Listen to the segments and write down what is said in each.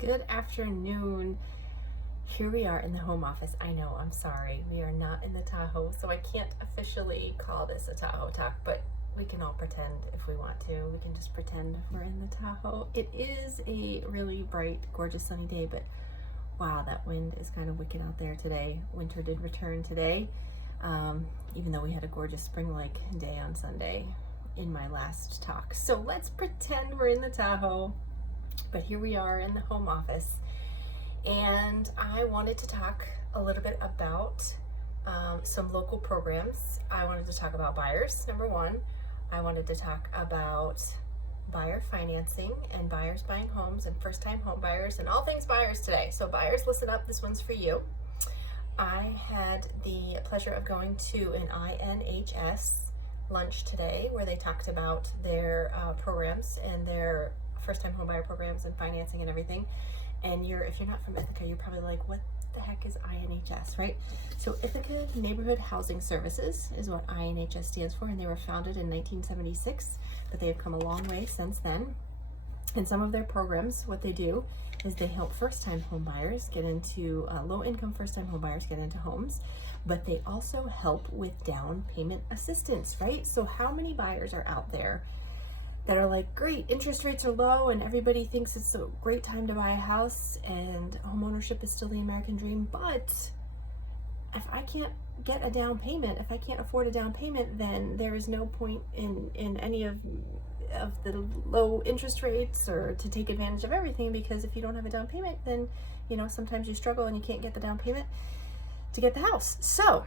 Good afternoon. Here we are in the home office. I know, I'm sorry. We are not in the Tahoe, so I can't officially call this a Tahoe talk, but we can all pretend if we want to. We can just pretend we're in the Tahoe. It is a really bright, gorgeous sunny day, but wow, that wind is kind of wicked out there today. Winter did return today, even though we had a gorgeous spring-like day on Sunday in my last talk. So let's pretend we're in the Tahoe. But here we are in the home office, and I wanted to talk a little bit about some local programs. I wanted to talk about buyers, number one. I wanted to talk about buyer financing and buyers buying homes and first-time home buyers and all things buyers today. So buyers, listen up, this one's for you. I had the pleasure of going to an INHS lunch today where they talked about their programs and their first-time homebuyer programs and financing and everything. And if you're not from Ithaca, you're probably like, what the heck is INHS, right? So Ithaca Neighborhood Housing Services is what INHS stands for, and they were founded in 1976, but they have come a long way since then. And some of their programs, what they do is they help first-time homebuyers get into, low-income first-time homebuyers get into homes, but they also help with down payment assistance, right? So how many buyers are out there that are like, great, interest rates are low and everybody thinks it's a great time to buy a house and homeownership is still the American dream, but if I can't get a down payment, if I can't afford a down payment, then there is no point in any of the low interest rates or to take advantage of everything, because if you don't have a down payment, then sometimes you struggle and you can't get the down payment to get the house. So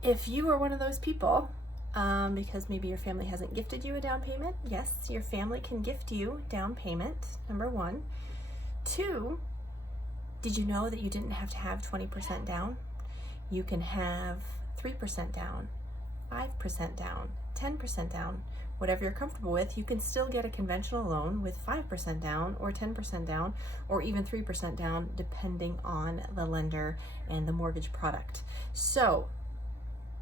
if you are one of those people, because maybe your family hasn't gifted you a down payment, yes, your family can gift you down payment, number one. Two, did you know that you didn't have to have 20% down? You can have 3% down, 5% down, 10% down, whatever you're comfortable with. You can still get a conventional loan with 5% down or 10% down or even 3% down, depending on the lender and the mortgage product. So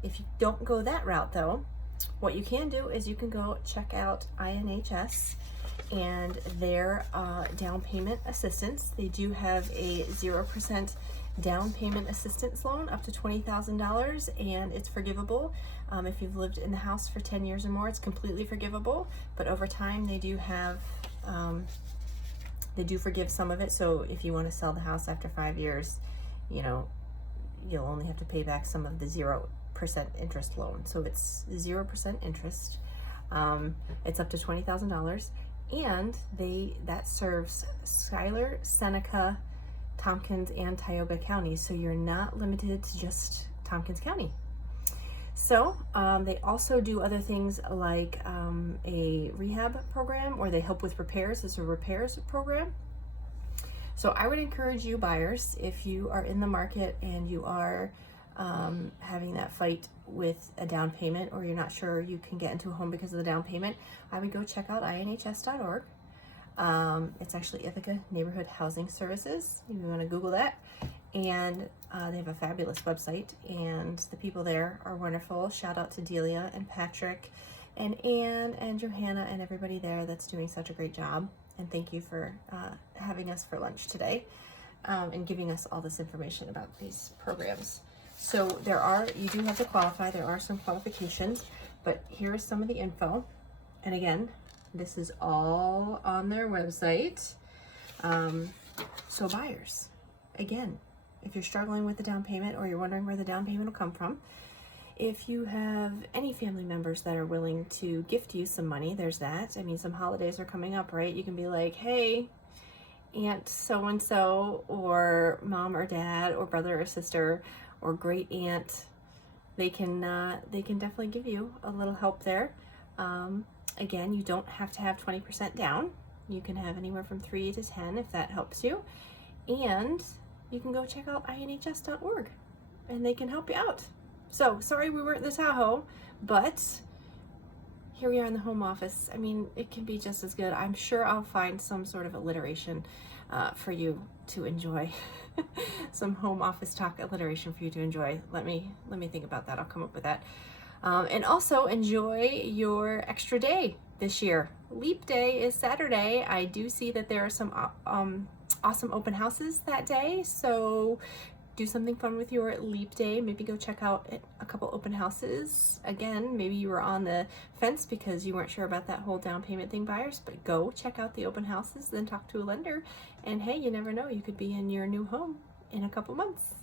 if you don't go that route though, what you can do is you can go check out INHS and their down payment assistance. They do have a 0% down payment assistance loan up to $20,000, and it's forgivable. If you've lived in the house for 10 years or more, it's completely forgivable, but over time they do forgive some of it. So if you want to sell the house after 5 years, you'll only have to pay back some of the 0% interest loan. So it's 0% interest. It's up to $20,000, and that serves Schuyler, Seneca, Tompkins, and Tioga counties. So you're not limited to just Tompkins County. So they also do other things like a rehab program, or they help with repairs. It's a repairs program. So I would encourage you buyers, if you are in the market and you are having that fight with a down payment, or you're not sure you can get into a home because of the down payment, I would go check out INHS.org. It's actually Ithaca Neighborhood Housing Services. You want to Google that. And they have a fabulous website, and the people there are wonderful. Shout out to Delia and Patrick and Anne and Johanna and everybody there that's doing such a great job. And thank you for having us for lunch today and giving us all this information about these programs. So you do have to qualify. There are some qualifications, but here is some of the info. And again, this is all on their website. So buyers, again, if you're struggling with the down payment or you're wondering where the down payment will come from, if you have any family members that are willing to gift you some money, there's that. I mean, some holidays are coming up, right? You can be like, hey, Aunt so-and-so, or mom or dad or brother or sister or great aunt, they can definitely give you a little help there. Again, you don't have to have 20% down. You can have anywhere from 3 to 10 if that helps you. And you can go check out INHS.org and they can help you out. So sorry we weren't in the Tahoe, but here we are in the home office. I mean, it can be just as good. I'm sure I'll find some sort of alliteration for you to enjoy. Some home office talk alliteration for you to enjoy. Let me think about that. I'll come up with that. And also enjoy your extra day this year. Leap Day is Saturday. I do see that there are some awesome open houses that day, so do something fun with your Leap Day. Maybe go check out a couple open houses. Again, maybe you were on the fence because you weren't sure about that whole down payment thing, buyers, but go check out the open houses, then talk to a lender, and hey, you never know, you could be in your new home in a couple months.